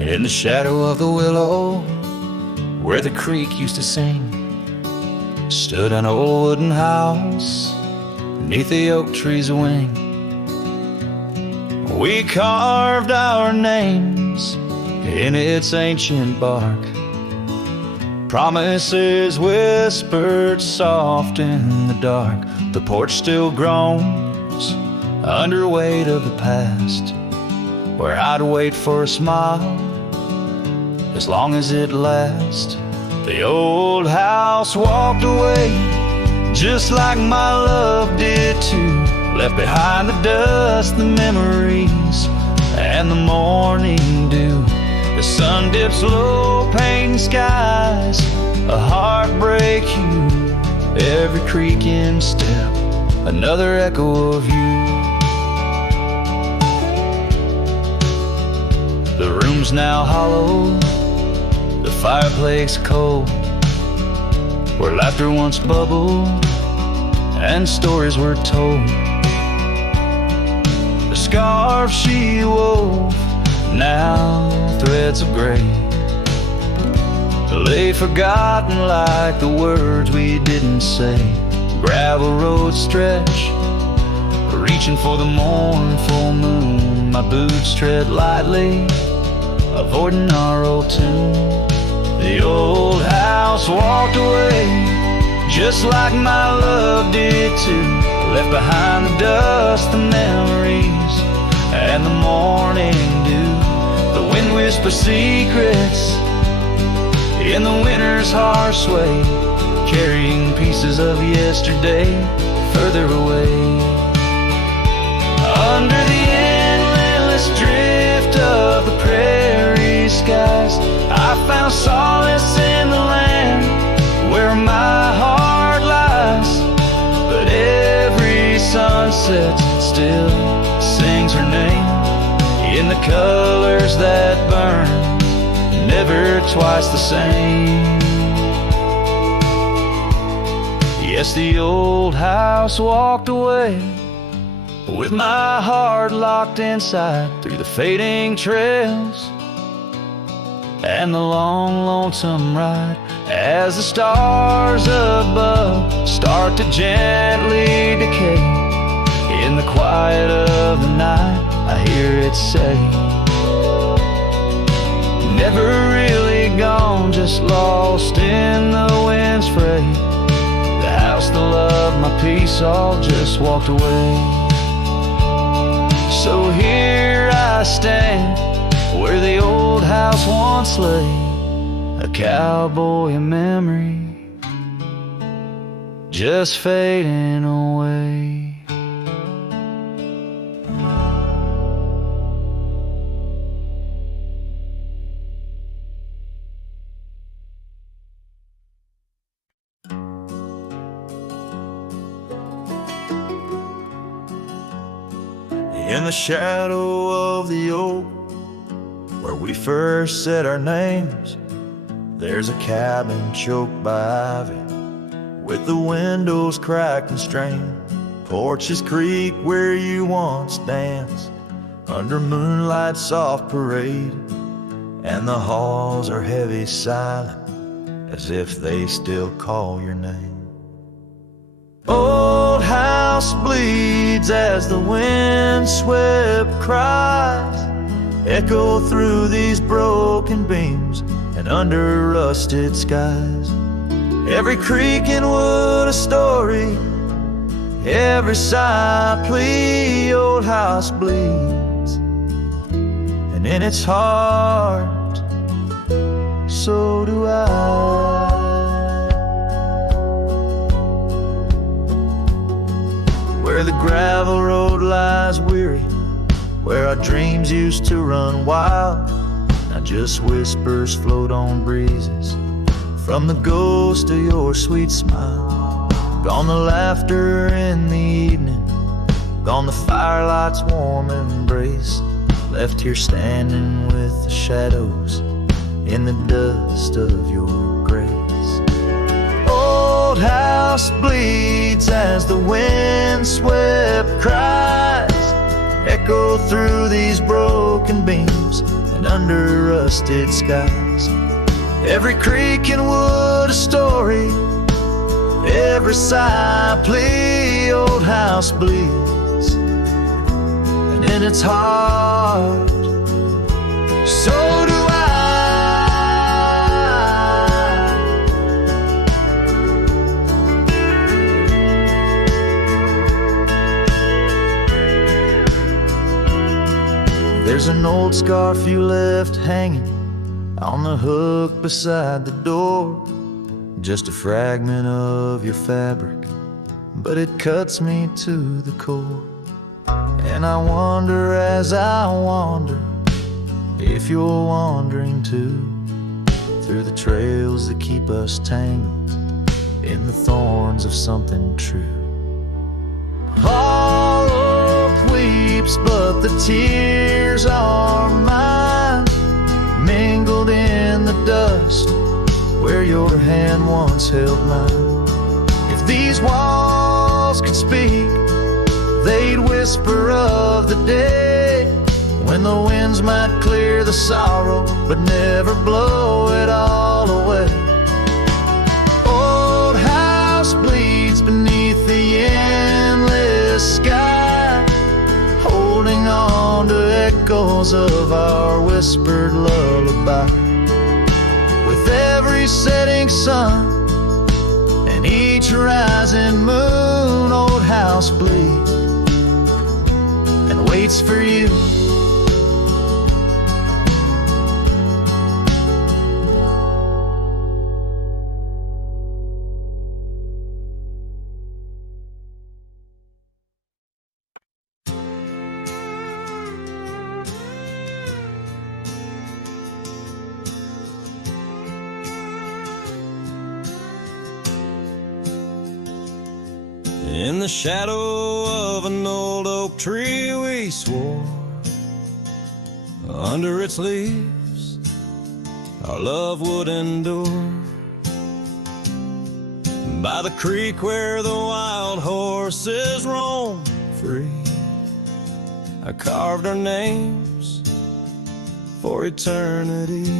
In the shadow of the willow, where the creek used to sing, stood an old wooden house beneath the oak tree's wing. We carved our names in its ancient bark, promises whispered soft in the dark. The porch still groans under weight of the past, where I'd wait for a smile as long as it lasts. The old house walked away just like my love did too, left behind the dust, the memories, and the morning dew. The sun dips low, painting skies, a heartbreak hue, every creaking step, another echo of you. The room's now hollow, the fireplace cold, where laughter once bubbled and stories were told. The scarf she wove, now threads of gray, lay forgotten like the words we didn't say. Gravel roads stretch, reaching for the mournful moon. My boots tread lightly, avoiding our old tune. The old house walked away just like my love did too, left behind the dust, the memories, and the morning dew. The wind whispers secrets in the winter's harsh sway, carrying pieces of yesterday further away. Under the endless drift of the prairie skies, I found solace in the land where my heart lies. But every sunset still sings her name in the colors that burn, never twice the same. Yes, the old house walked away with my heart locked inside, through the fading trails and the long, lonesome ride. As the stars above start to gently decay, in the quiet of the night I hear it say, never really gone, just lost in the wind's fray. The house, the love, my peace all just walked away. So here I stand where the old house once lay, a cowboy memory just fading away. In the shadow of the oak, where we first said our names, there's a cabin choked by ivy, with the windows cracked and strained. Porches creak where you once danced, under moonlight's soft parade, and the halls are heavy silent, as if they still call your name. Old house bleeds as the wind-swept cries echo through these broken beams and under rusted skies. Every creak and wood a story, every sigh a plea. Old house bleeds, and in its heart, so do I. Where the gravel road lies weary, where our dreams used to run wild, now just whispers float on breezes from the ghost of your sweet smile. Gone the laughter in the evening, gone the firelight's warm embrace, left here standing with the shadows in the dust of your grace. Old house bleeds as the wind-swept cries echo through these broken beams and under rusted skies. Every creek and wood a story, every sigh plea, old house bleeds, and in its heart, so do I. There's an old scarf you left hanging on the hook beside the door, just a fragment of your fabric, but it cuts me to the core. And I wonder as I wander if you're wandering too, through the trails that keep us tangled in the thorns of something true. All hope weeps, but the tears are mine, mingled in the dust where your hand once held mine. If these walls could speak, they'd whisper of the day when the winds might clear the sorrow but never blow it all away. Old house bleeds beneath the endless sky, holding on to echoes of our whispered lullaby. With every setting sun and each rising moon, old house bleeds and waits for you. In the shadow of an old oak tree we swore, under its leaves our love would endure. By the creek where the wild horses roam free, I carved our names for eternity.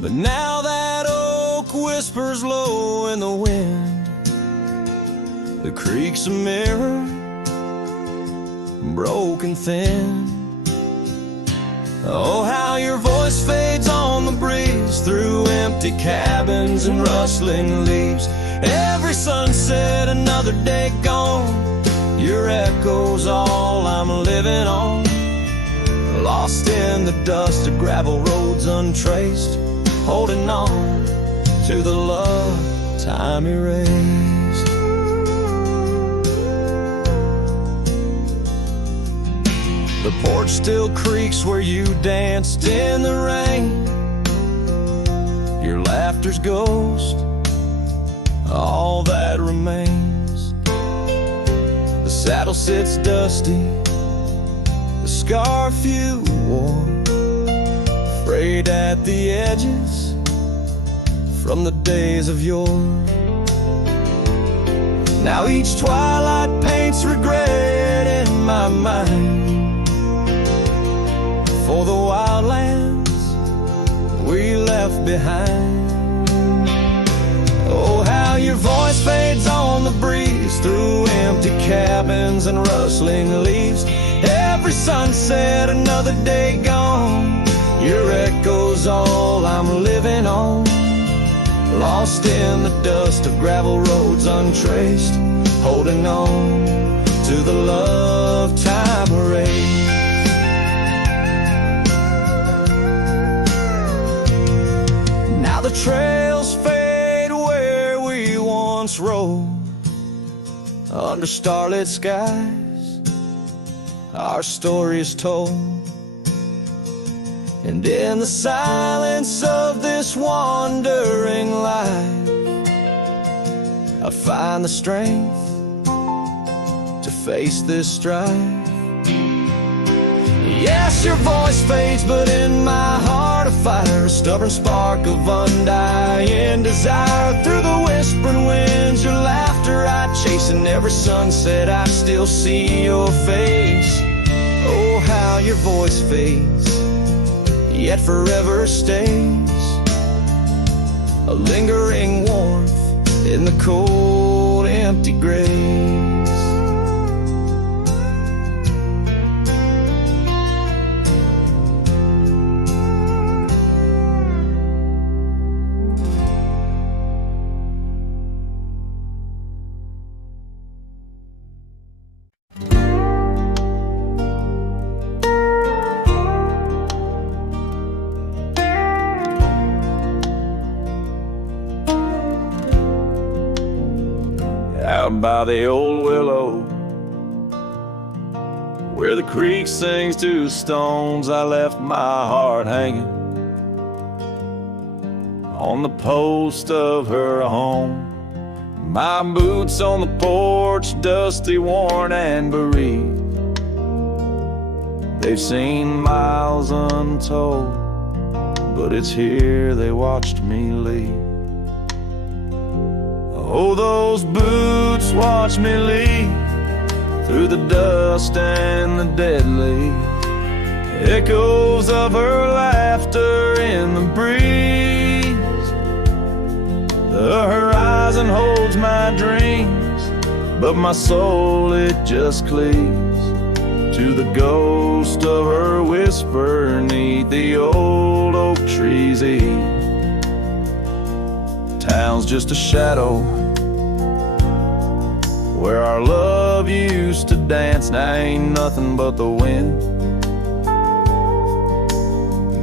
But now that oak whispers low in the wind, the creek's a mirror, broken thin. Oh, how your voice fades on the breeze through empty cabins and rustling leaves. Every sunset, another day gone, your echo's all I'm living on. Lost in the dust of gravel roads untraced, holding on to the love time erased. The porch still creaks where you danced in the rain. Your laughter's ghost, all that remains. The saddle sits dusty, the scarf you wore, frayed at the edges from the days of yore. Now each twilight paints regret in my mind for the wild lands we left behind. Oh, how your voice fades on the breeze through empty cabins and rustling leaves. Every sunset, another day gone, your echo's all I'm living on. Lost in the dust of gravel roads untraced, holding on to the love time erased. Now the trails fade where we once rode, under starlit skies our story is told. And in the silence of this wandering life, I find the strength to face this strife. Yes, your voice fades, but in my heart a fire, a stubborn spark of undying desire. Through the whispering winds, your laughter I chase, and every sunset I still see your face. Oh, how your voice fades, yet forever stays, a lingering warmth in the cold, empty graves. Out by the old willow, where the creek sings to stones, I left my heart hanging on the post of her home. My boots on the porch, dusty, worn, and bereaved. They've seen miles untold, but it's here they watched me leave. Oh, those boots watch me leave through the dust and the dead leaves. Echoes of her laughter in the breeze. The horizon holds my dreams, but my soul, it just cleaves to the ghost of her whisper 'neath the old oak tree's eave. Town's just a shadow where our love used to dance. Now ain't nothing but the wind.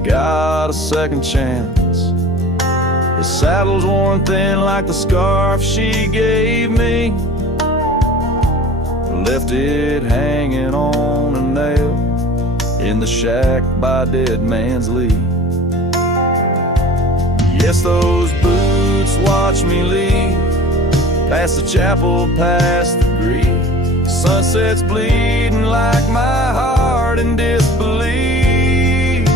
Got a second chance. The saddle's worn thin like the scarf she gave me. Left it hanging on a nail in the shack by Dead Man's Leave. Yes, those boots watch me leave, past the chapel, past the grief. Sunset's bleeding like my heart in disbelief.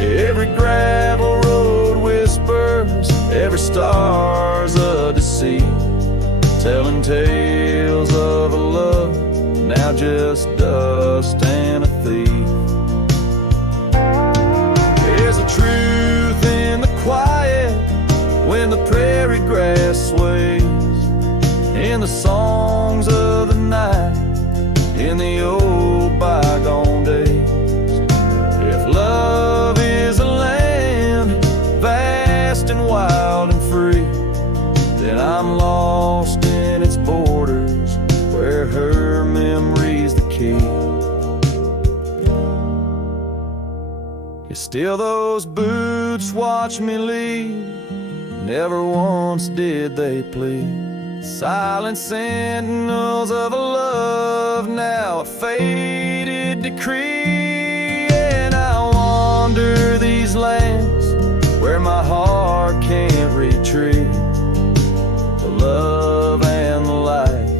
Every gravel road whispers, every star's a deceit, telling tales of a love now just dust and a thief. There's a truth in the quiet when the prairie grass sways, in the songs of the night, in the old bygone days. If love is a land vast and wild and free, then I'm lost in its borders, where her memory's the key. Yet still those boots watch me leave, never once did they plead. Silent sentinels of a love, now a faded decree. And I wander these lands where my heart can't retreat the love and the life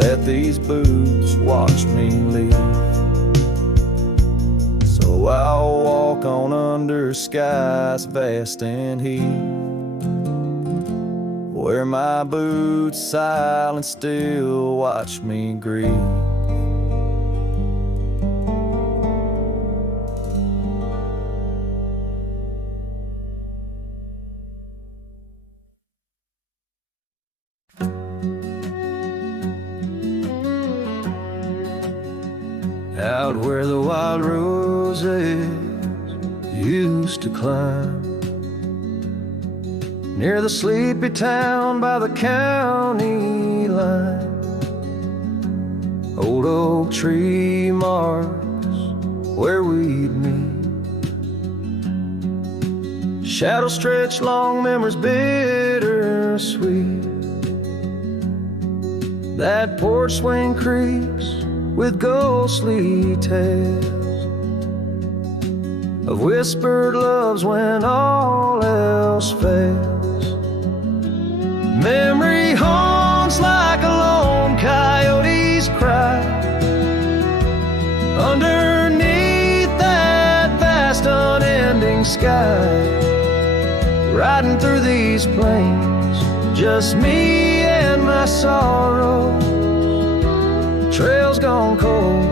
that these boots watched me leave. So I'll walk on under skies vast and heat, where my boots silent still watch me grieve. Out where the wild roses used to climb, near the sleepy town by the county line, old oak tree marks where we'd meet. Shadows stretch long, memories bittersweet. That porch swing creaks with ghostly tales of whispered loves when all else fails. Memory haunts like a lone coyote's cry underneath that vast unending sky. Riding through these plains, just me and my sorrow. Trails gone cold,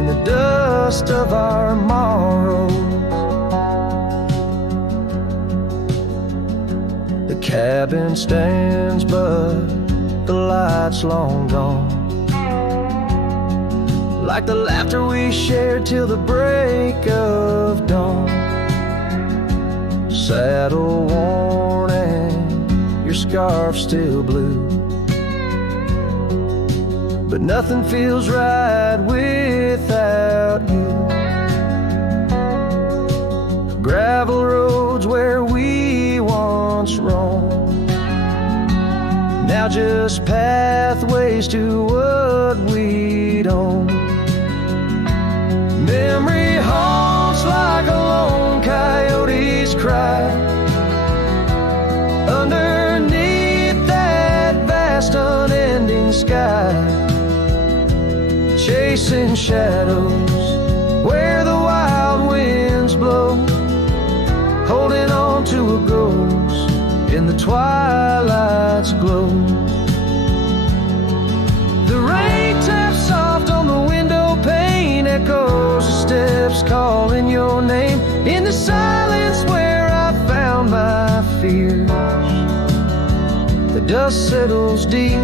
in the dust of our morrows. The cabin stands, but the light's long gone. Like the laughter we shared till the break of dawn. Saddle worn and your scarf still blue, but nothing feels right without you. Gravel roads where we once roamed, now just pathways to what we'd own. Memory haunts like a lone coyote's cry underneath that vast unending sky, chasing shadows where the wild winds blow, holding on to a ghost in the twilight's glow. The rain taps soft on the window pane, echoes of steps calling your name in the silence where I found my fears. The dust settles deep,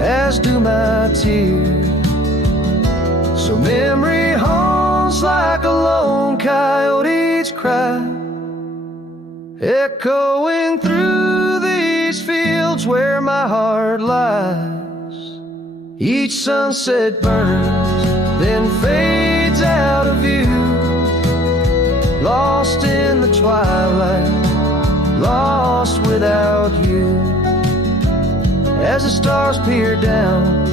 as do my tears. So memory haunts like a lone coyote's cry, echoing through these fields where my heart lies. Each sunset burns, then fades out of view, lost in the twilight, lost without you. As the stars peer down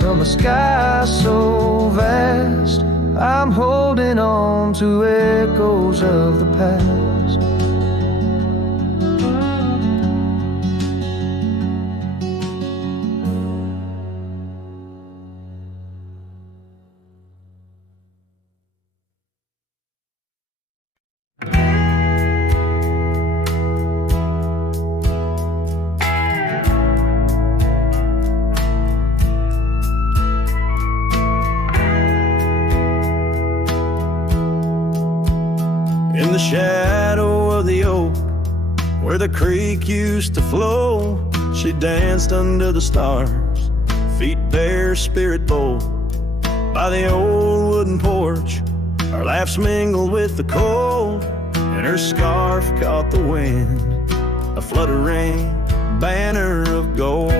from a sky so vast, I'm holding on to echoes of the past. In the shadow of the oak, where the creek used to flow, she danced under the stars, feet bare, spirit bold. By the old wooden porch, our laughs mingled with the cold, and her scarf caught the wind, a fluttering banner of gold.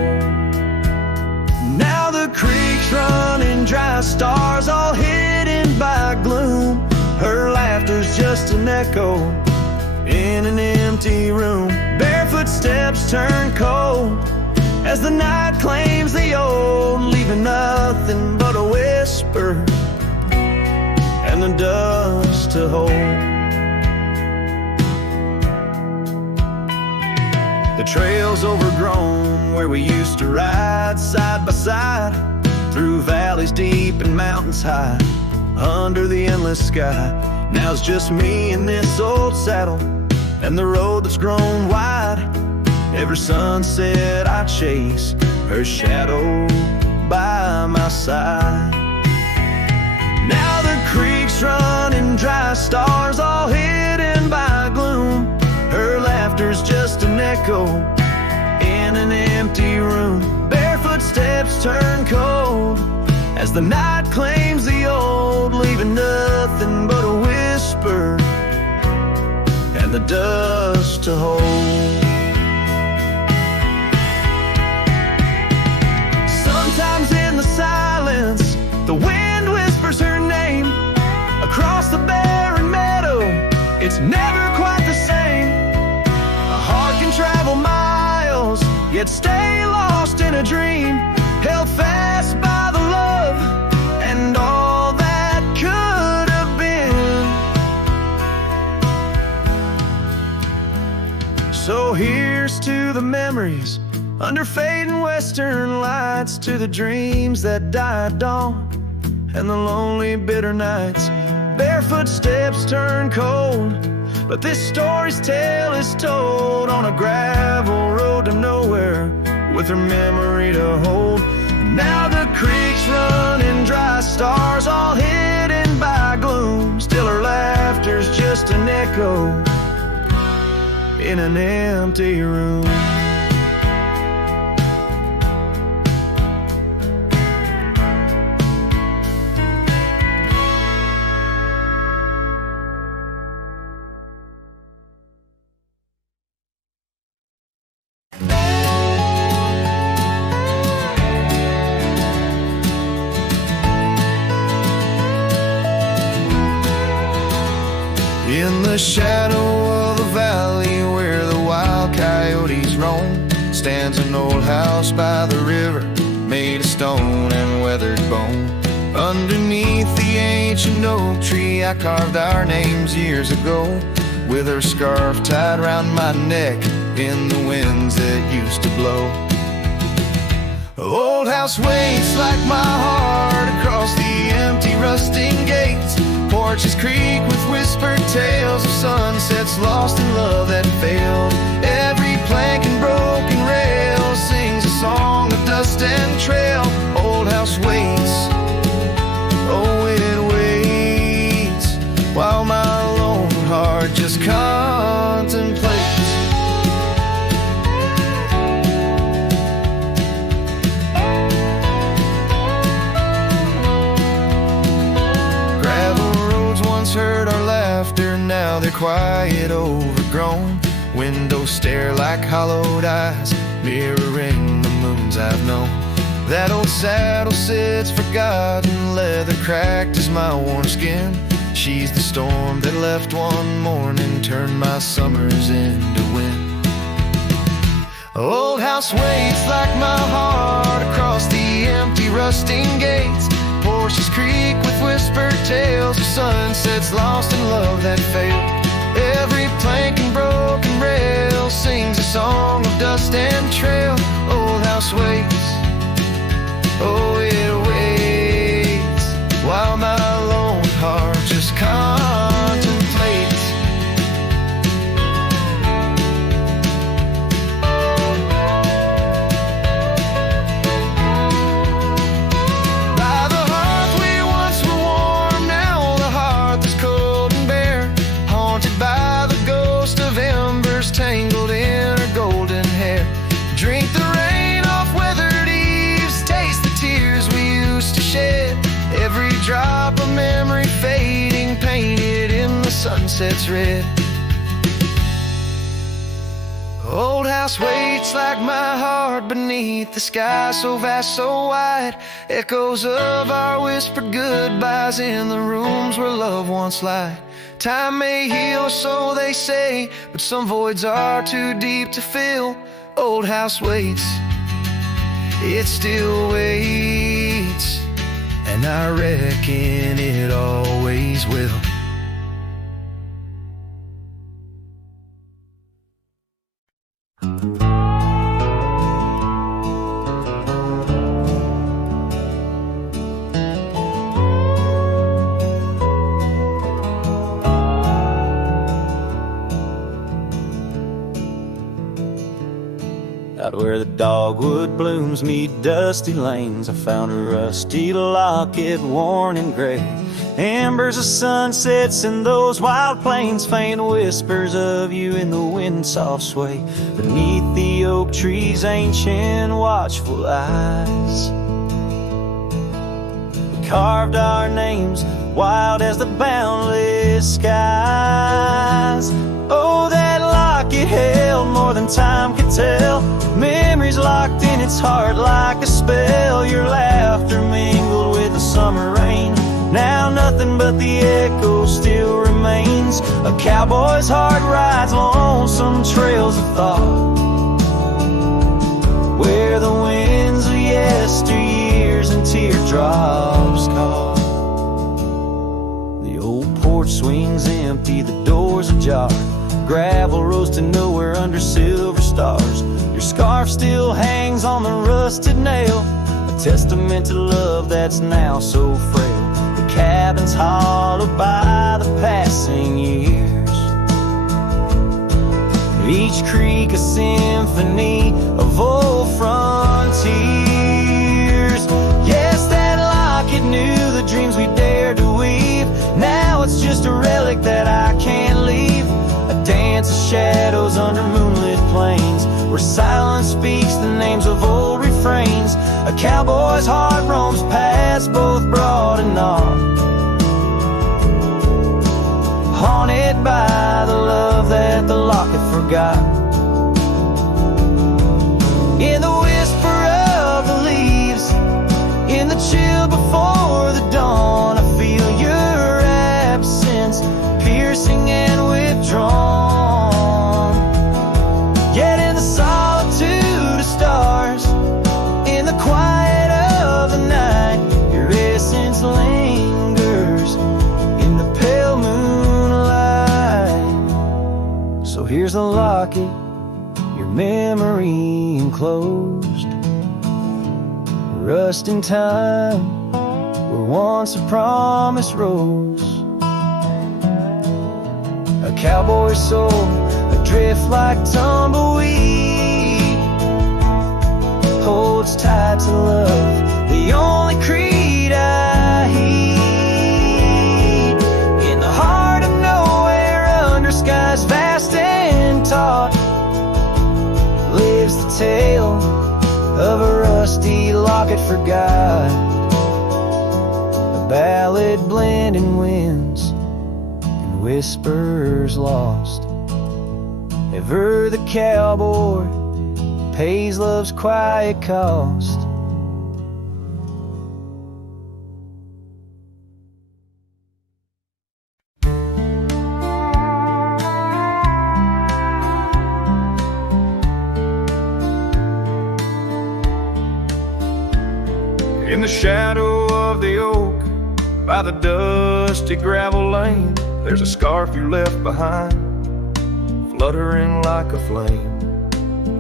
Now the creek's running dry, stars all hidden by gloom. Her laughter's just an echo in an empty room. Barefoot steps turn cold as the night claims the old, leaving nothing but a whisper and the dust to hold. The trail's overgrown where we used to ride side by side, through valleys deep and mountains high, under the endless sky. Now it's just me and this old saddle, and the road that's grown wide. Every sunset I chase, her shadow by my side. Now the creek's running dry, stars all hidden by gloom. Her laughter's just an echo in an empty room. Barefoot steps turn cold as the night claims the old, leaving nothing but a whisper and the dust to hold. Sometimes in the silence, the wind whispers her name across the barren meadow. It's never quite the same. A heart can travel miles, yet stay lost in a dream, held fast by the love and all that could have been. So here's to the memories under fading western lights, to the dreams that die at dawn and the lonely bitter nights. Barefoot steps turn cold, but this story's tale is told on a gravel road to nowhere, with her memory to hold. Now the creek's running dry, stars echo in an empty room. In the shadow of the valley where the wild coyotes roam stands an old house by the river, made of stone and weathered bone. Underneath the ancient oak tree I carved our names years ago, with her scarf tied round my neck in the winds that used to blow. Old house waits like my heart across the empty rusting gates. Porches creak with whispered tales of sunsets lost in love that failed. Every plank and broken rail sings a song of dust and trail. Old house waits, oh it waits, while my lone heart just contemplates. Heard our laughter, now they're quiet, overgrown. Windows stare like hollowed eyes, mirroring the moons I've known. That old saddle sits forgotten, leather cracked as my warm skin. She's the storm that left one morning, turned my summers into wind. Old house waits like my heart across the empty rusting gates. Porches creak with whispered tales of sunsets lost in love that failed. Every plank and broken rail sings a song of dust and trail. Old house waits, oh it waits, while my lone heart just contemplates. Tangled in her golden hair, drink the rain off weathered eaves, taste the tears we used to shed. Every drop of memory fading, painted in the sunset's red. Old house waits like my heart beneath the sky so vast, so wide. Echoes of our whispered goodbyes in the rooms where love once lied. Time may heal, so they say, but some voids are too deep to fill. Old house waits, it still waits, and I reckon it always will. Out where the dogwood blooms meet dusty lanes, I found a rusty locket worn and gray. Embers of sunsets in those wild plains, faint whispers of you in the wind soft sway. Beneath the oak trees, ancient watchful eyes, we carved our names wild as the boundless skies. Oh, that locket held more than time could tell, memories locked in its heart like a spell. Your laughter mingled with the summer rain, now nothing but the echo still remains. A cowboy's heart rides lonesome trails of thought, where the winds of yesteryears and teardrops caught. The old porch swings empty, the doors ajar, gravel rose to nowhere under silver stars. Your scarf still hangs on the rusted nail, a testament to love that's now so frail. The cabin's hollowed by the passing years, each creek a symphony of old frontiers. Yes, that locket knew the dreams we dared to weave, now it's just a relic that I can't leave. the shadows under moonlit plains, where silence speaks the names of old refrains. A cowboy's heart roams past both broad and narrow, haunted by the love that the locket forgot. In the whisper of the leaves, in the chill before the dawn, I feel your absence, piercing and withdrawn. Yet in the solitude of stars, in the quiet of the night, your essence lingers in the pale moonlight. So here's the locket, your memory enclosed, rust in time where once a promise rose. A cowboy's soul adrift like tumbleweed, holds tight to love, the only creed I heed. In the heart of nowhere, under skies vast and taut, lives the tale of a rusty locket forgot, a ballad blending winds and whispers lost. Ever the cowboy pays love's quiet cost. In the shadow of the oak, by the dusty gravel lane, there's a scarf you left behind, fluttering like a flame.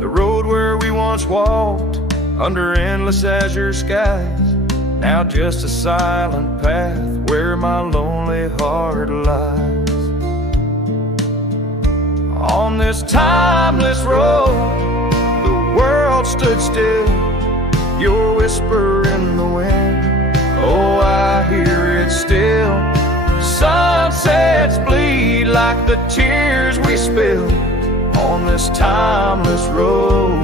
The road where we once walked, under endless azure skies, now just a silent path where my lonely heart lies. On this timeless road, the world stood still, your whisper in the wind, oh, I hear it still. Sunsets bleed like the tears we spill on this timeless road,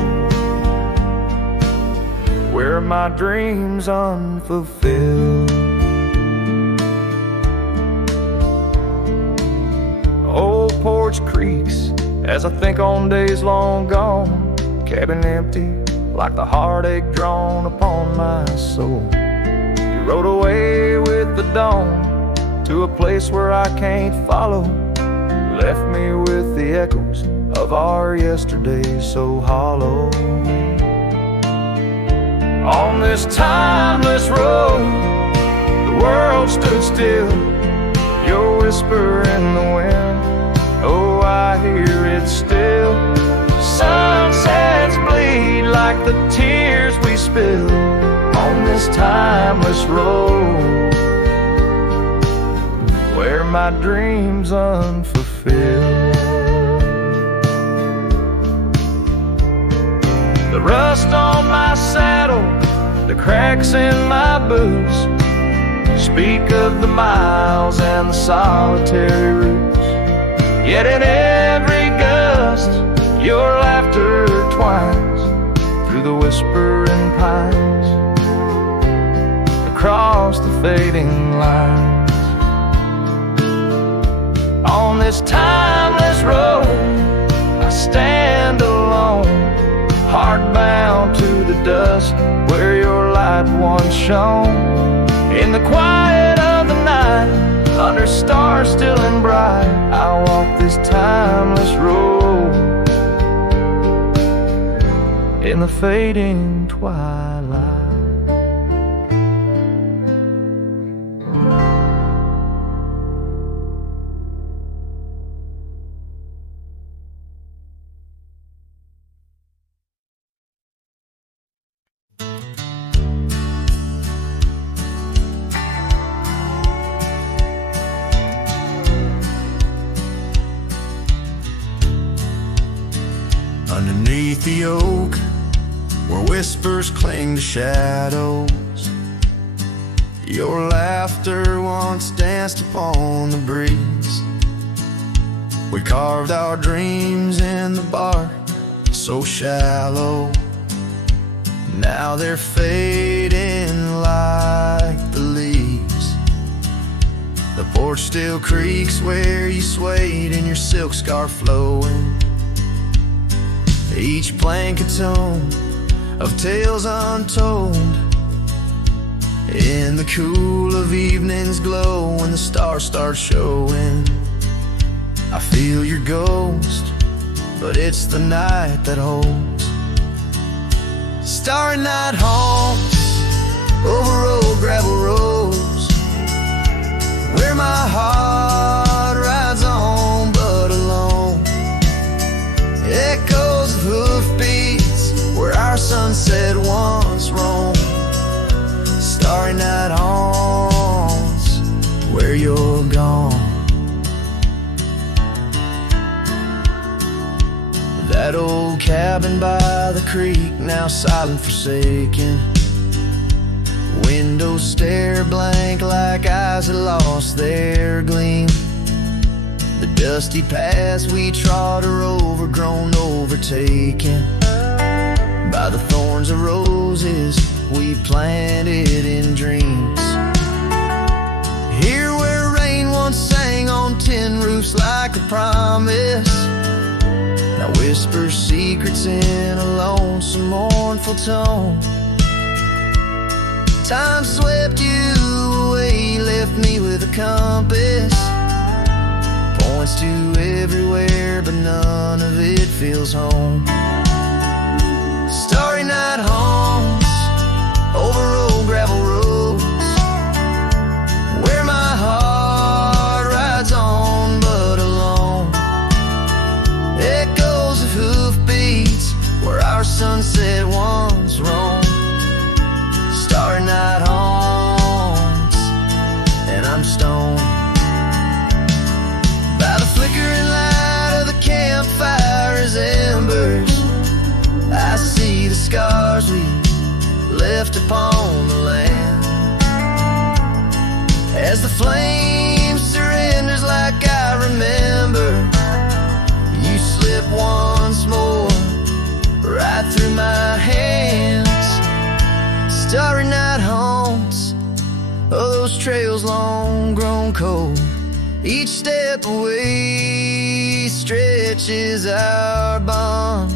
where my dreams unfulfilled. Old porch creaks as I think on days long gone, cabin empty like the heartache drawn upon my soul. You rode away with the dawn to a place where I can't follow, left me with the echoes of our yesterday so hollow. On this timeless road, the world stood still, your whisper in the wind, oh, I hear it still. Sunsets bleed like the tears we spill on this timeless road, where my dreams unfulfilled. The rust on my saddle, the cracks in my boots, speak of the miles and the solitary routes. Yet in every gust, your laughter twines through the whispering pines, across the fading lines. On this timeless road, I stand alone, heart bound to the dust where your light once shone. In the quiet of the night, under stars still and bright, I walk this timeless road in the fading twilight. Underneath the oak, where whispers cling to shadows, your laughter once danced upon the breeze. We carved our dreams in the bark, so shallow. Now they're fading like the leaves. The porch still creaks where you swayed in your silk scarf flowing. Each plank a tone of tales untold. In the cool of evening's glow, when the stars start showing, I feel your ghost, but it's the night that holds. Starry night haunts over old gravel roads, where my heart rides on but alone. Echoes of hoofbeats where our sunset once roamed. Starry night haunts where you're gone. That old cabin by the creek, now silent, forsaken. Windows stare blank like eyes that lost their gleam. The dusty paths we trod are overgrown, overtaken by the thorns of roses we planted in dreams. Here where rain once sang on tin roofs like a promise, now whisper secrets in a lonesome, mournful tone. Time swept you away, left me with a compass. Points to everywhere, but none of it feels home. Starry night haunts over old gravel roads, where my heart rides on but alone. Echoes of hoofbeats where our sunset once roamed. Starry night haunts, and I'm stoned by the flickering light of the campfire as embers. I see the scars we left upon the land, as the flame surrenders like I remember. You slip once more right through my hands. Starry night haunts of those trails long grown cold. Each step away stretches our bond.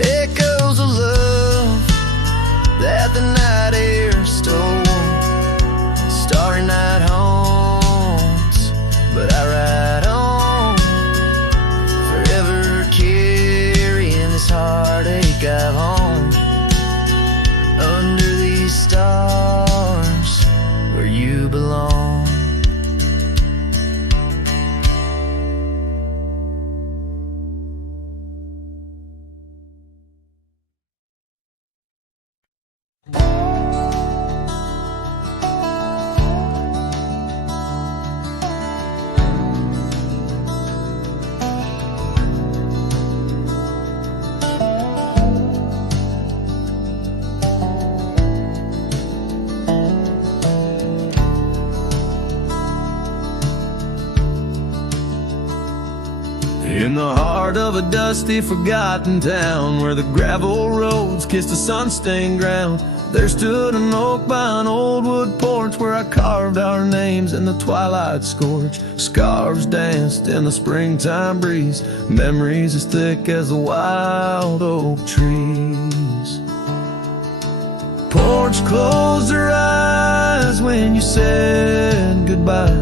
Echoes of love that the night air stole. Starry night haunts, but I ride on, forever carrying this heartache I've owned. Under these stars where you belong. In the heart of a dusty, forgotten town, where the gravel roads kissed the sun-stained ground, there stood an oak by an old wood porch, where I carved our names in the twilight scorch. Scarves danced in the springtime breeze, memories as thick as the wild oak trees. Porch closed her eyes when you said goodbye.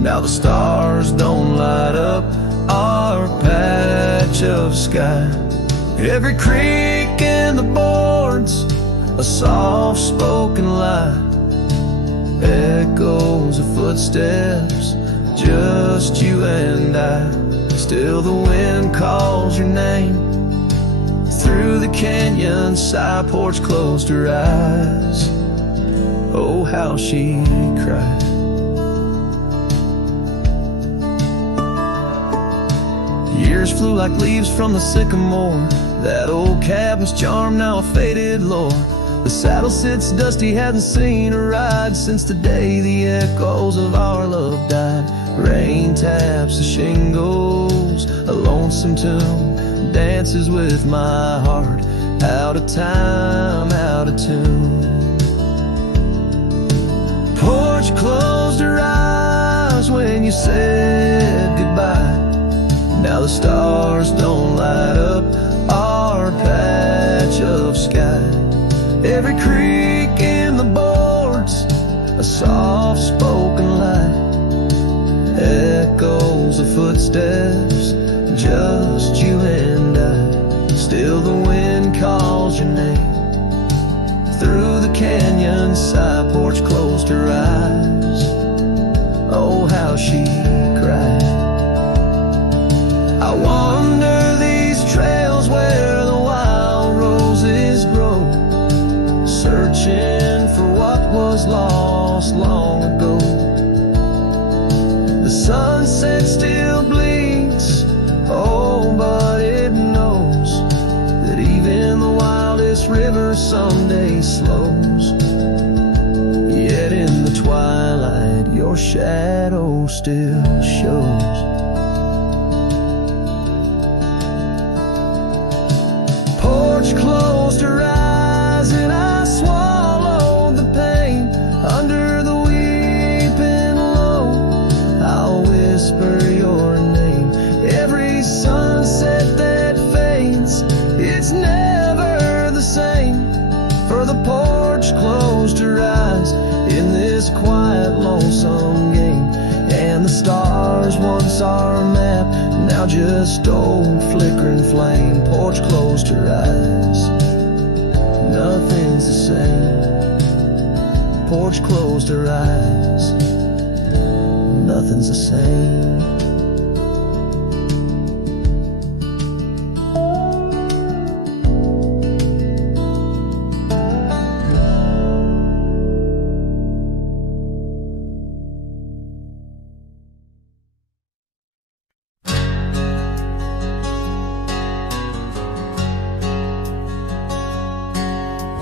Now the stars don't light up our patch of sky. Every creak in the boards, a soft-spoken lie. Echoes of footsteps, just you and I. Still the wind calls your name. Through the canyon side porch closed her eyes. Oh, how she cried. Years flew like leaves from the sycamore. That old cabin's charm, now a faded lore. The saddle sits dusty, hasn't seen a ride since the day the echoes of our love died. Rain taps the shingles, a lonesome tune dances with my heart. Out of time, out of tune. Porch closed her eyes when you said goodbye. Now the stars don't light up our patch of sky. Every creak in the boards, a soft-spoken lie. Echoes of footsteps, just you and I. Still the wind calls your name. Through the canyon side, porch closed her eyes. Oh, how she cried. I wander these trails where the wild roses grow, searching for what was lost long ago. The sunset still bleeds, oh, but it knows that even the wildest river someday slows. Yet in the twilight, your shadow still shows. Porch closed her eyes and I swallowed the pain. Under the weeping low, I'll whisper your name. Every sunset that fades, it's never the same. For the porch closed her eyes in this quiet, lonesome game. And the stars, once our map, now just old flickering flame. Porch closed her eyes, nothing's the same. Porch closed her eyes, nothing's the same.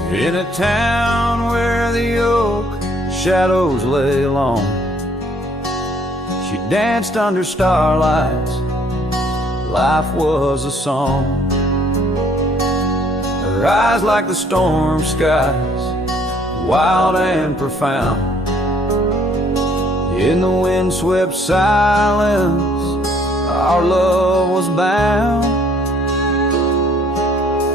In a town where the oak shadows lay long, she danced under starlights, life was a song. Her eyes like the storm skies, wild and profound. In the windswept silence, our love was bound.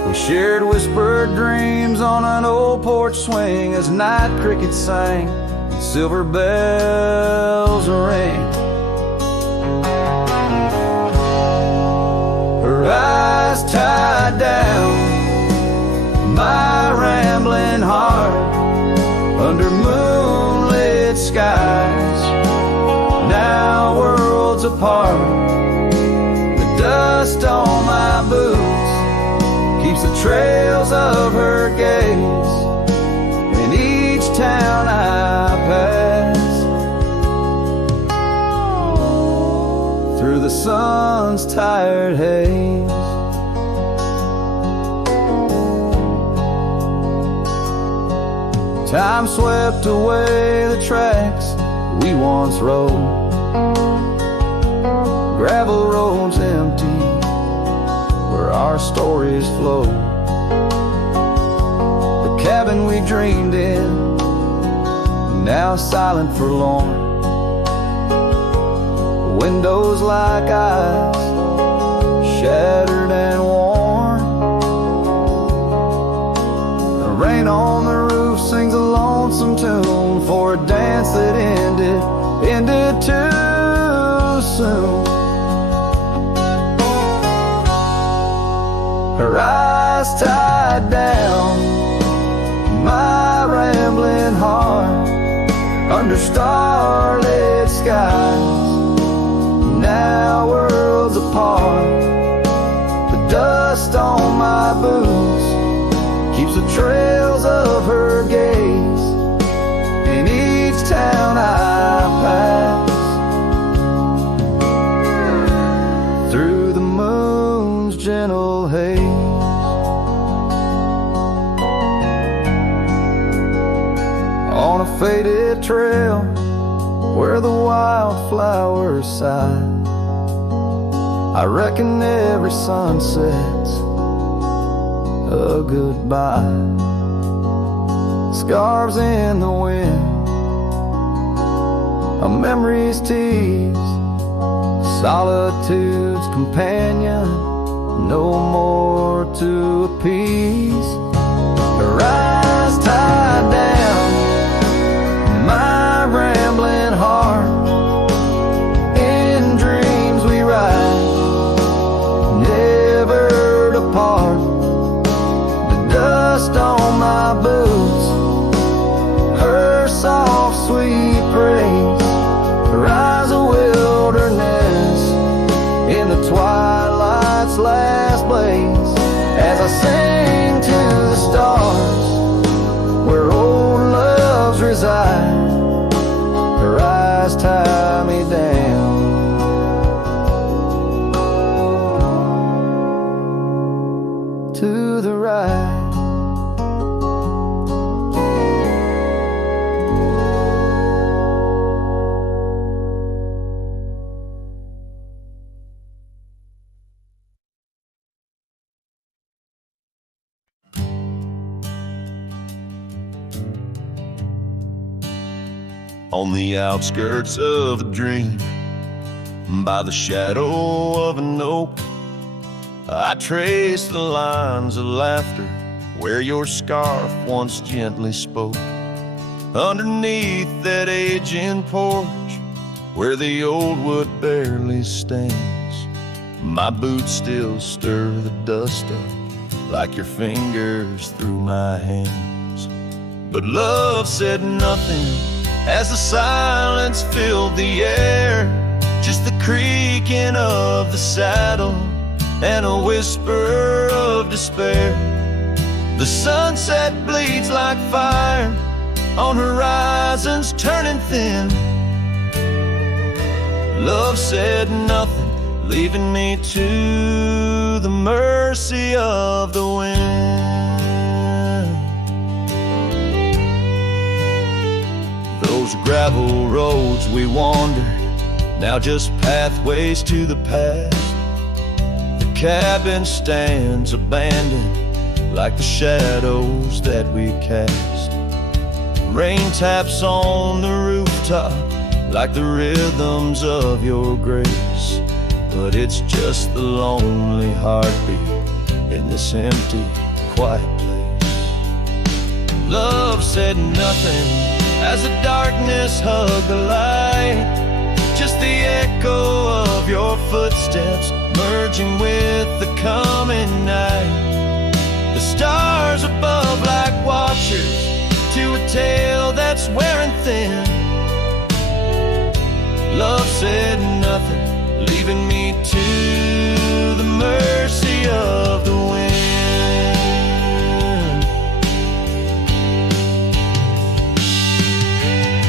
We shared whispered dreams on an old porch swing as night crickets sang and silver bells rang. Her eyes tied down my rambling heart under moonlit skies, now worlds apart. The dust on my boots keeps the trails of her gaze in each town I pass. Through the sun's tired haze, time swept away the tracks we once rode. Gravel roads empty where our stories flow. The cabin we dreamed in, now silent forlorn. Windows like eyes, shattered and worn. The rain on the roof sings a lonesome tune for a dance that ended too soon. Her eyes tied down my rambling heart under starlit skies, now worlds apart. The dust on my boots keeps the trails of her gaze in each town I pass. Through the moon's gentle haze, on a faded trail where the wildflowers sigh. I reckon every sunset's a goodbye. Scarves in the wind, a memory's tease, solitude's companion, no more to appease. Her eyes tied down my rambling heart. In dreams we ride, never depart. The dust on my boots, her soft sweet praise, her eyes a wilderness in the twilight's last blaze. As I sing to the stars where old loves reside, her eyes tie me down to the right. On the outskirts of a dream, by the shadow of an oak, I trace the lines of laughter where your scarf once gently spoke. Underneath that aging porch where the old wood barely stands, my boots still stir the dust up like your fingers through my hands. But love said nothing as the silence filled the air, just the creaking of the saddle and a whisper of despair. The sunset bleeds like fire on horizons turning thin. Love said nothing, leaving me to the mercy of the wind. Those gravel roads we wandered, now just pathways to the past. The cabin stands abandoned like the shadows that we cast. Rain taps on the rooftop like the rhythms of your grace, but it's just the lonely heartbeat in this empty, quiet place. Love said nothing as the darkness hugged the light, just the echo of your footsteps merging with the coming night. The stars above like watchers to a tale that's wearing thin. Love said nothing, leaving me to the mercy of the wind.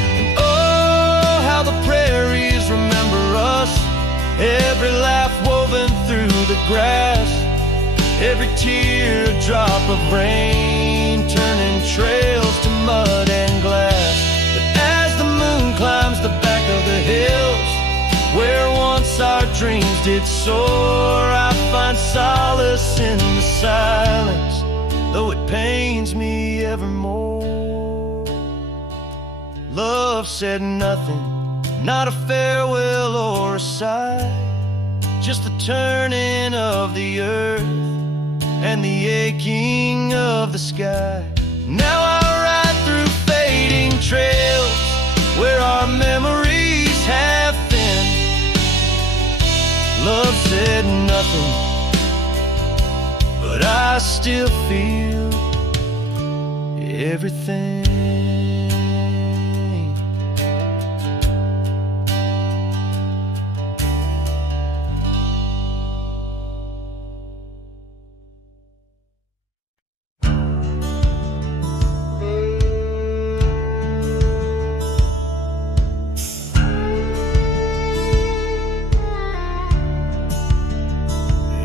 And oh, how the prairies remember us, every laugh woven through the grass, every teardrop of rain turning trails to mud and glass. But as the moon climbs the back of the hills where once our dreams did soar, I find solace in the silence, though it pains me evermore. Love said nothing, not a farewell or a sigh, just the turning of the earth and the aching of the sky. Now I ride through fading trails where our memories have thinned. Love said nothing, but I still feel everything.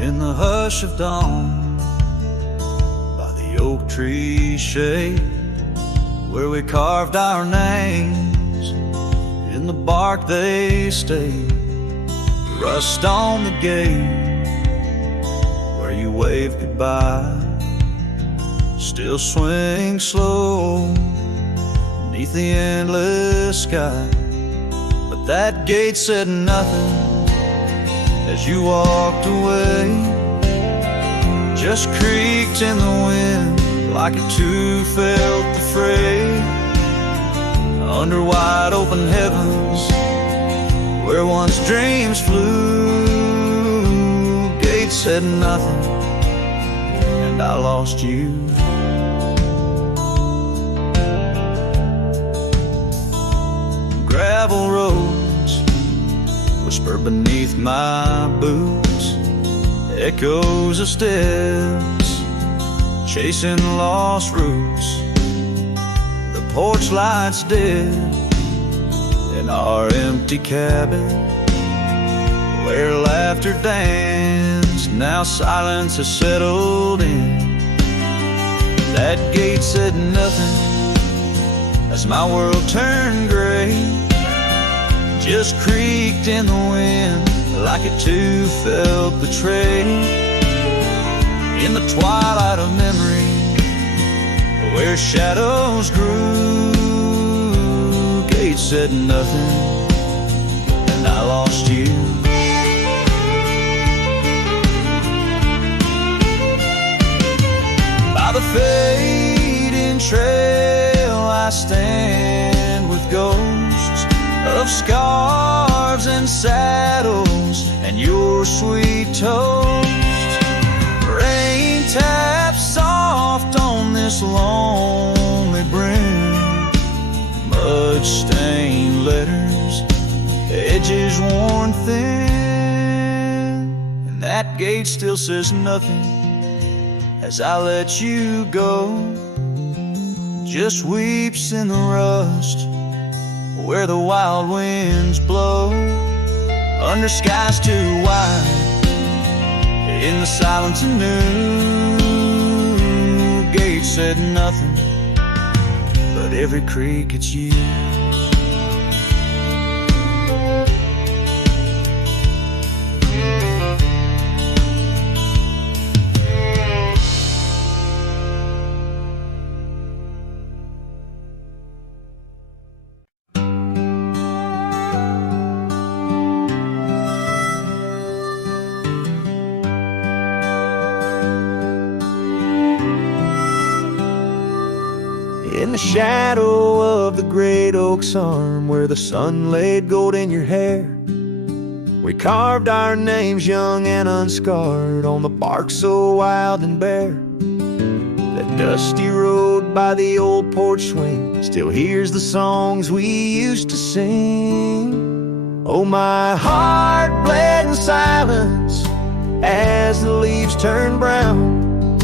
In the hush of dawn, by the oak tree shade, where we carved our names. In the bark they stayed, rust on the gate, where you waved goodbye. Still swing slow beneath the endless sky. But that gate said nothing as you walked away. Just creaked in the wind like it too felt the fray. Under wide open heavens where once dreams flew, gate said nothing and I lost you. Gravel roads whisper beneath my boots, echoes of steps chasing lost roots. The porch lights dead in our empty cabin, where laughter danced. Now silence has settled in. That gate said nothing as my world turned gray. Just creaked in the wind like it too felt betrayed. In the twilight of memory, where shadows grew, gate said nothing and I lost you. By the fading trail I stand with ghosts of scarves and saddles and your sweet toast. Rain taps soft on this lonely brim, mud-stained letters, edges worn thin. And that gate still says nothing as I let you go. Just weeps in the rust where the wild winds blow. Under skies too wide, in the silence anew, gate said nothing, but every creak it's you. In the shadow of the great oak's arm, where the sun laid gold in your hair, we carved our names young and unscarred on the bark so wild and bare. That dusty road by the old porch swing still hears the songs we used to sing. Oh, my heart bled in silence as the leaves turned brown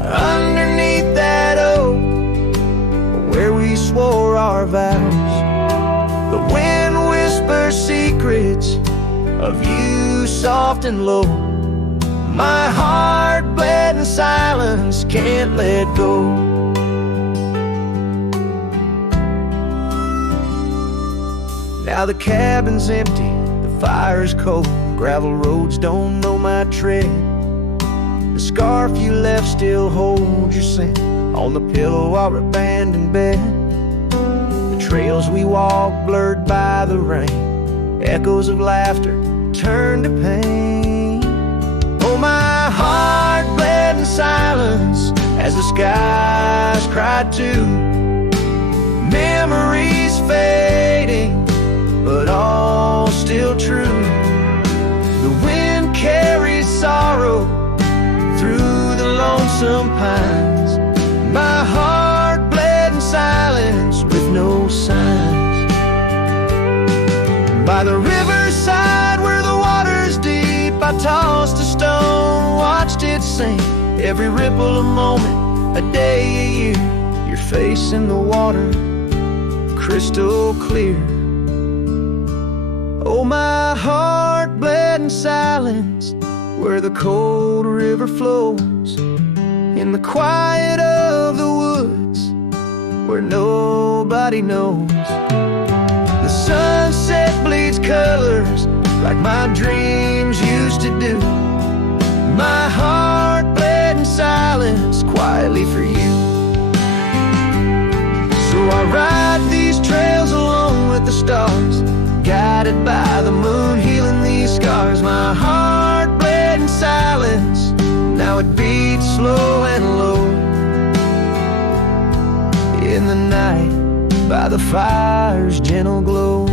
underneath that oak where we swore our vows. The wind whispers secrets of you soft and low. My heart bled in silence, can't let go. Now the cabin's empty, the fire's cold, gravel roads don't know my tread. The scarf you left still holds your scent on the pillow of our abandoned bed. The trails we walked blurred by the rain, echoes of laughter turned to pain. Oh, my heart bled in silence as the skies cried too. Memories fading, but all still true. The wind carries sorrow through the lonesome pines. My heart bled in silence with no signs. By the riverside where the water's deep, I tossed a stone, watched it sink. Every ripple a moment, a day, a year. Your face in the water, crystal clear. Oh, my heart bled in silence where the cold river flows. In the quiet of the woods, where nobody knows. The sunset bleeds colors like my dreams used to do. My heart bled in silence quietly for you. So I ride these trails alone with the stars, guided by the moon, healing these scars. My heart bled in silence, now it beats slow and low. In the night, by the fire's gentle glow.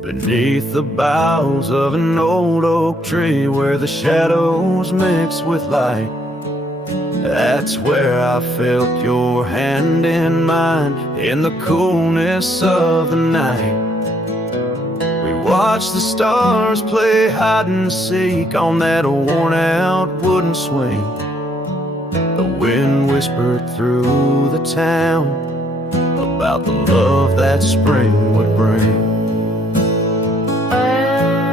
Beneath the boughs of an old oak tree, where the shadows mix with light, that's where I felt your hand in mine in the coolness of the night. We watched the stars play hide and seek on that worn out wooden swing. The wind whispered through the town about the love that spring would bring.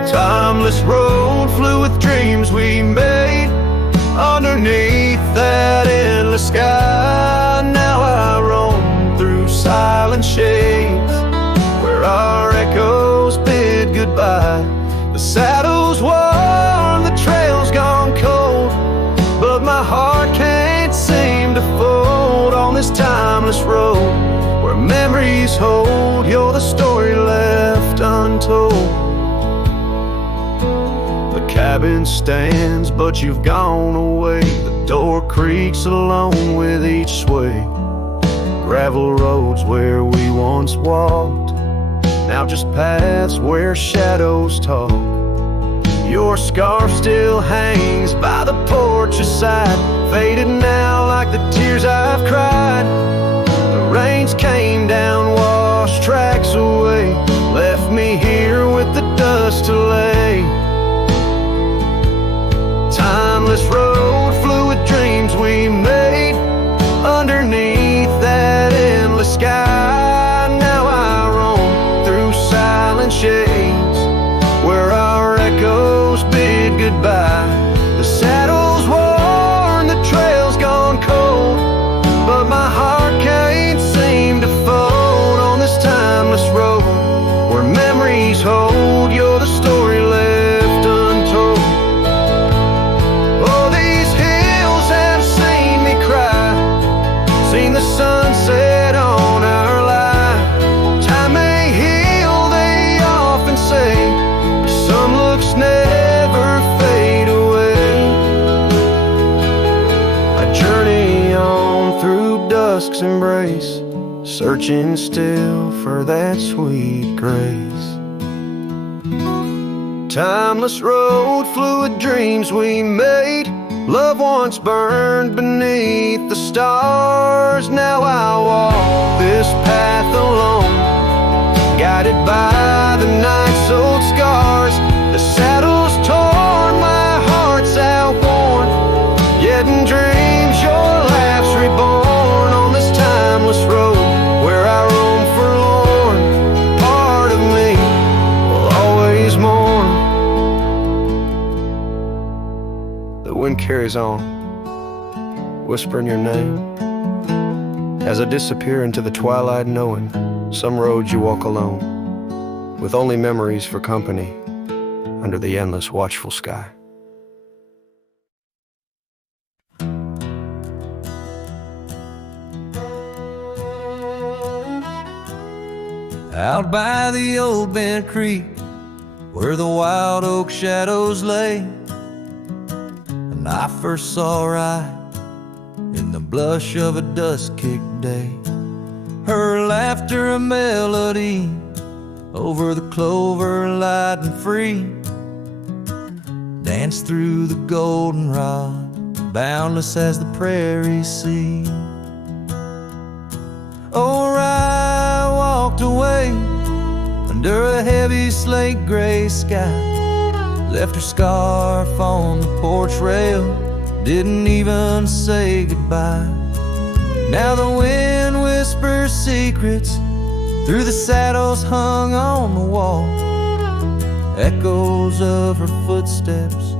Timeless road flew with dreams we made underneath that endless sky. Now I roam through silent shades where our echoes bid goodbye. The saddle's worn, the trail's gone cold, but my heart can't seem to fold on this timeless road where memories hold. You're the story left untold. The cabin stands, but you've gone away. The door creaks along with each sway. Gravel roads where we once walked, now just paths where shadows talk. Your scarf still hangs by the porch's side, faded now like the tears I've cried. The rains came down, washed tracks away, left me here with the dust to lay. Timeless road flew with dreams we made underneath that endless sky. Now I roam through silent shades where our echoes bid goodbye. The saddle's worn, the trail's gone cold, but my heart can't seem to fold on this timeless road where memories hold. You're the story left untold. Seen the sunset on our line. Time may heal, they often say. Some looks never fade away. I journey on through dusk's embrace, searching still for that sweet grace. Timeless road flew with dreams we made. Love once burned beneath the stars. Now I walk this path alone, guided by the night's old scars. The saddle's torn, my heart's outworn, yet in dreams your laugh's reborn on this timeless road where I roam forlorn. Part of me will always mourn. The wind carries on, whispering your name as I disappear into the twilight, knowing some roads you walk alone, with only memories for company under the endless watchful sky. Out by the old bent creek where the wild oak shadows lay, and I first saw right in the blush of a dust-kicked day. Her laughter a melody over the clover, light and free. dance through the goldenrod, boundless as the prairie sea. Oh, I walked away under a heavy slate gray sky, left her scarf on the porch rail, didn't even say goodbye. Now the wind whispers secrets through the saddles hung on the wall, echoes of her footsteps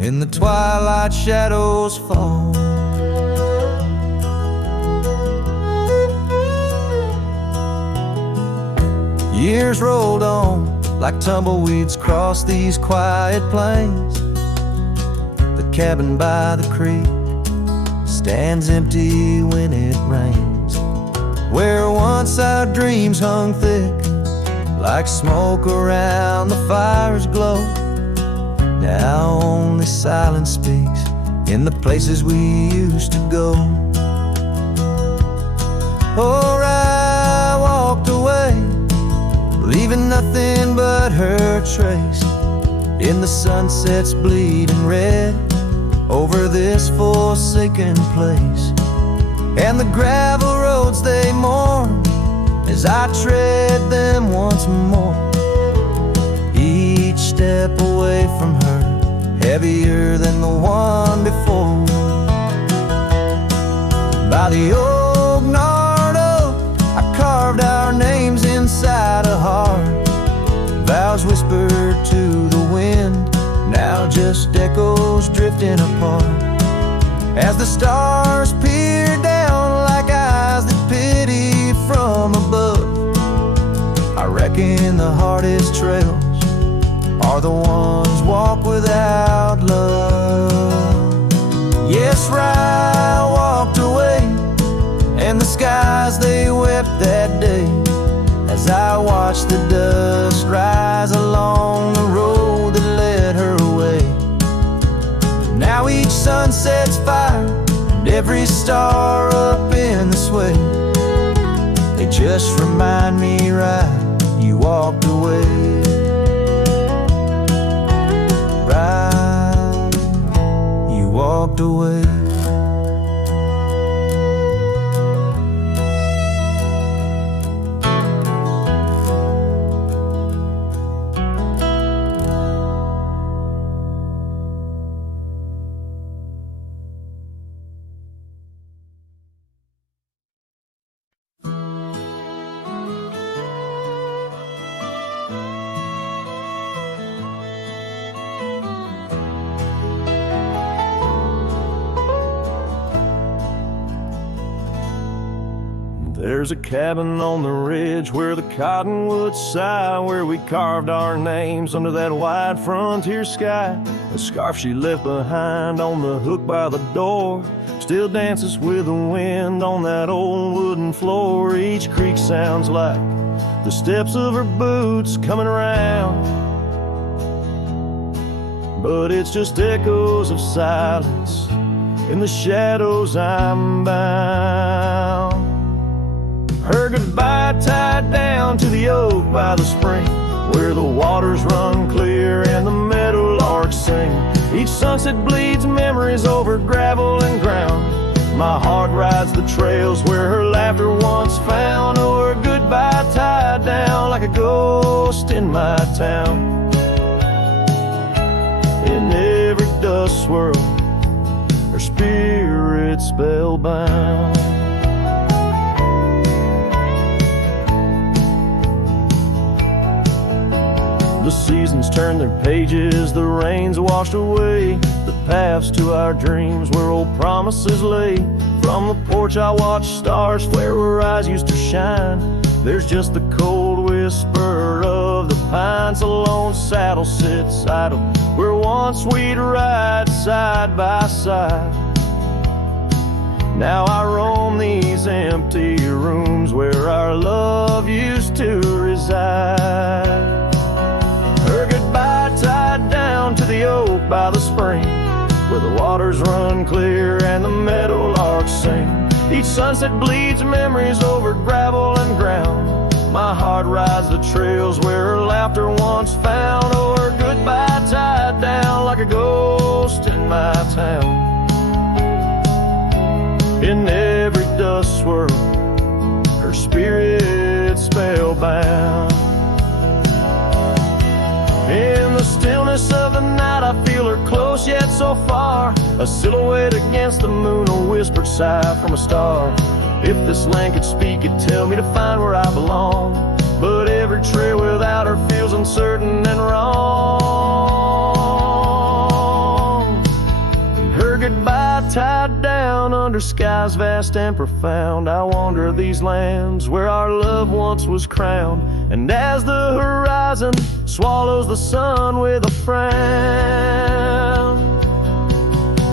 in the twilight shadows fall. Years rolled on like tumbleweeds across these quiet plains. The cabin by the creek stands empty when it rains, where once our dreams hung thick like smoke around the fire's glow. Now only silence speaks in the places we used to go. Oh, I walked away, leaving nothing but her trace in the sunset's bleeding red over this forsaken place. And the gravel roads they mourn as I tread them once more, each step away from her heavier than the one before. By the old gnarled oak I carved our names inside a heart, vows whispered to the wind, now just echoes drifting apart. As the stars peer down like eyes that pity from above, I reckon the hardest trails are the ones walked without love. Yes, Rye walked away, and the skies they wept that day, as I watched the dust rise along the road that led her away. Now each sunset's fire and every star up in the sway, they just remind me, right, you walked away. Right, you walked away. There's a cabin on the ridge where the cottonwoods sigh, where we carved our names under that wide frontier sky. The scarf she left behind on the hook by the door still dances with the wind on that old wooden floor. Each creak sounds like the steps of her boots coming around, but it's just echoes of silence in the shadows I'm bound. Her goodbye tied down to the oak by the spring, where the waters run clear and the meadowlarks sing. Each sunset bleeds memories over gravel and ground. My heart rides the trails where her laughter once found. Oh, her goodbye tied down like a ghost in my town. In every dust swirl, her spirit spellbound. The seasons turn their pages, the rains washed away the paths to our dreams where old promises lay. From the porch I watch stars flare where eyes used to shine. There's just the cold whisper of the pines. A lone saddle sits idle where once we'd ride side by side. Now I roam these empty rooms where our love used to reside. Her goodbye tied down to the oak by the spring, where the waters run clear and the meadowlarks sing. Each sunset bleeds memories over gravel and ground. My heart rides the trails where her laughter once found. Oh, her goodbye tied down like a ghost ghost in my town. In every dust swirl, her spirit spellbound. In the stillness of the night, I feel her close yet so far, a silhouette against the moon, a whispered sigh from a star. If this land could speak, it'd tell me to find where I belong, but every trail without her feels uncertain and wrong. Her goodbye tied down under skies vast and profound, I wander these lands where our love once was crowned. And as the horizon swallows the sun with a frown,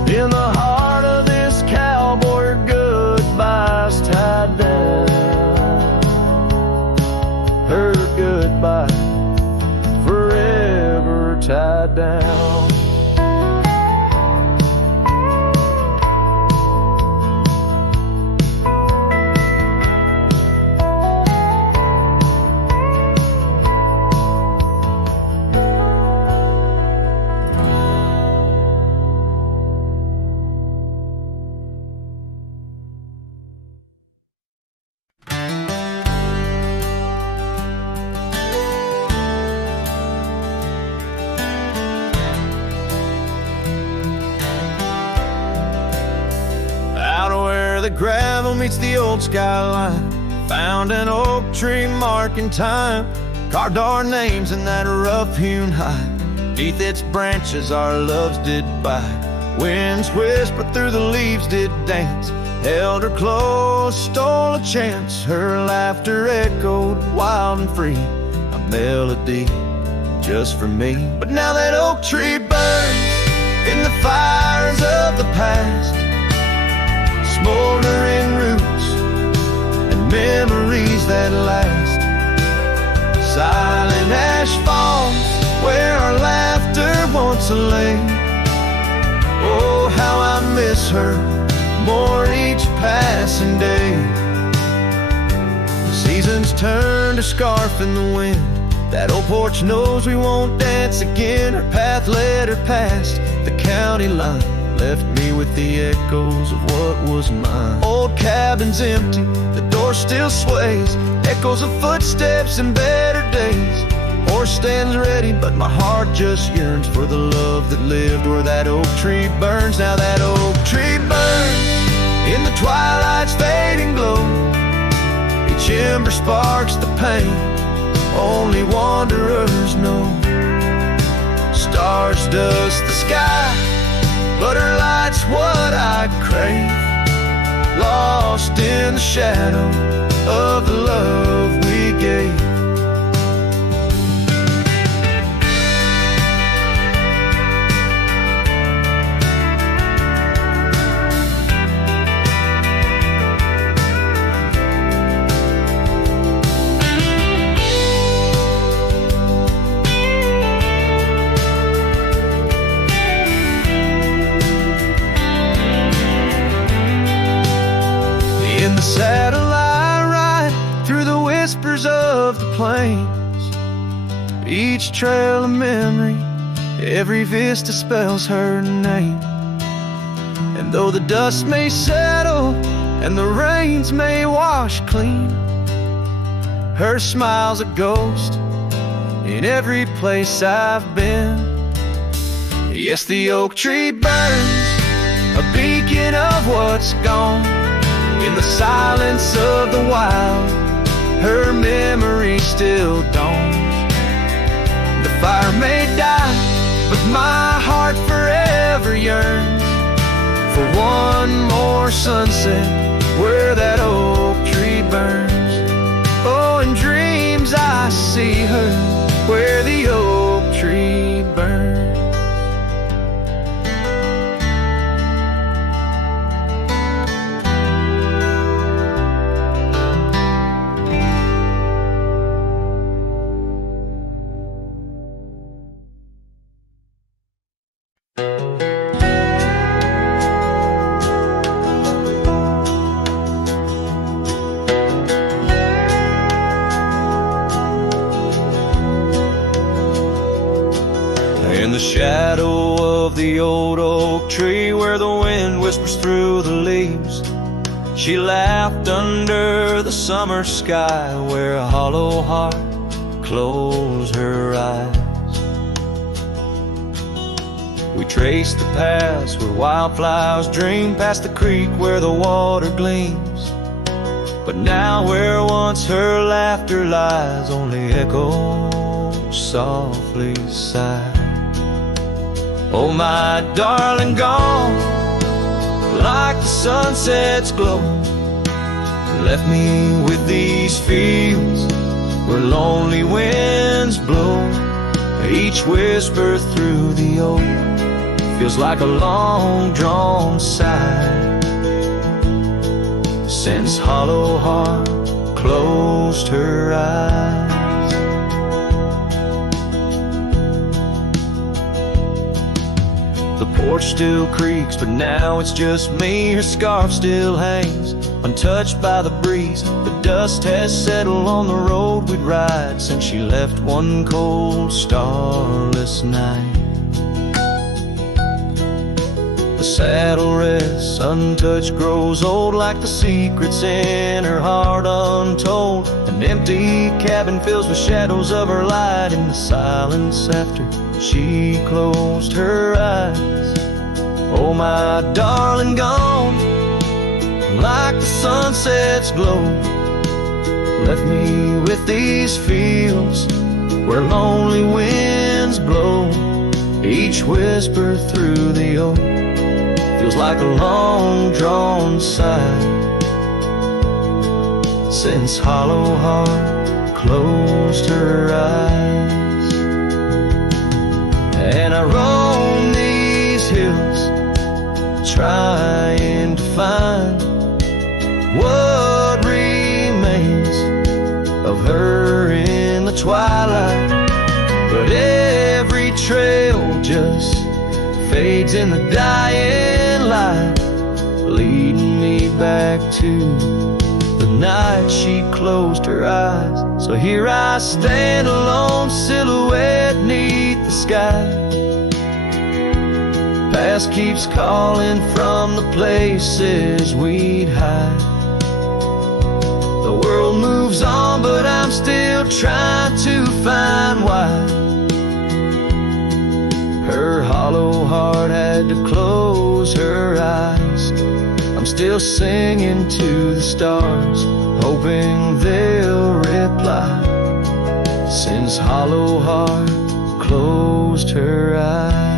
in the heart of this cowboy, her goodbye's tied down. Her goodbye forever tied down. The gravel meets the old skyline, found an oak tree marking time, carved our names in that rough-hewn hide. Beneath its branches our loves did bide. Winds whispered through the leaves did dance, held her close, stole a chance. Her laughter echoed wild and free, a melody just for me. But now that oak tree burns in the fires of the past, smoldering roots and memories that last. Silent ash falls where our laughter once lay. Oh, how I miss her more each passing day. The seasons turn to scarf in the wind. That old porch knows we won't dance again. Her path led her past the county line, left me with the echoes of what was mine. Old cabin's empty, the door still sways, echoes of footsteps in better days. Horse stands ready, but my heart just yearns for the love that lived where that oak tree burns. Now that oak tree burns in the twilight's fading glow. Each ember sparks the pain only wanderers know. Stars dust the sky, but her light's what I crave, lost in the shadow of the love we gave. In the saddle I ride through the whispers of the plains, each trail a memory, every vista spells her name. And though the dust may settle and the rains may wash clean, her smile's a ghost in every place I've been. Yes, the oak tree burns, a beacon of what's gone. In the silence of the wild, her memory still dawns. The fire may die, but my heart forever yearns for one more sunset where that oak tree burns. Oh, in dreams I see her where the oak tree burns. oak tree where the wind whispers through the leaves. She laughed under the summer sky where a hollow heart closed her eyes. We traced the paths where wildflowers dream, past the creek where the water gleams. But now where once her laughter lies, only echoes softly sigh. Oh, my darling, gone like the sunset's glow, left me with these fields where lonely winds blow. Each whisper through the oak feels like a long-drawn sigh, since hollow heart closed her eyes. The porch still creaks, but now it's just me. Her scarf still hangs, untouched by the breeze. The dust has settled on the road we'd ride since she left one cold, starless night. The saddle rests untouched, grows old like the secrets in her heart untold. An empty cabin fills with shadows of her light in the silence after she closed her eyes. Oh, my darling, gone like the sunset's glow, left me with these fields where lonely winds blow. Each whisper through the oak feels like a long-drawn sigh, since hollow heart closed her eyes. And I roam these hills trying to find what remains of her in the twilight, but every trail just fades in the dying light, leading me back to the night she closed her eyes. So here I stand, a lone silhouette neath the sky. Past keeps calling from the places we'd hide. The world moves on, but I'm still trying to find why her hollow heart had to close her eyes. I'm still singing to the stars, hoping they'll reply, since hollow heart closed her eyes.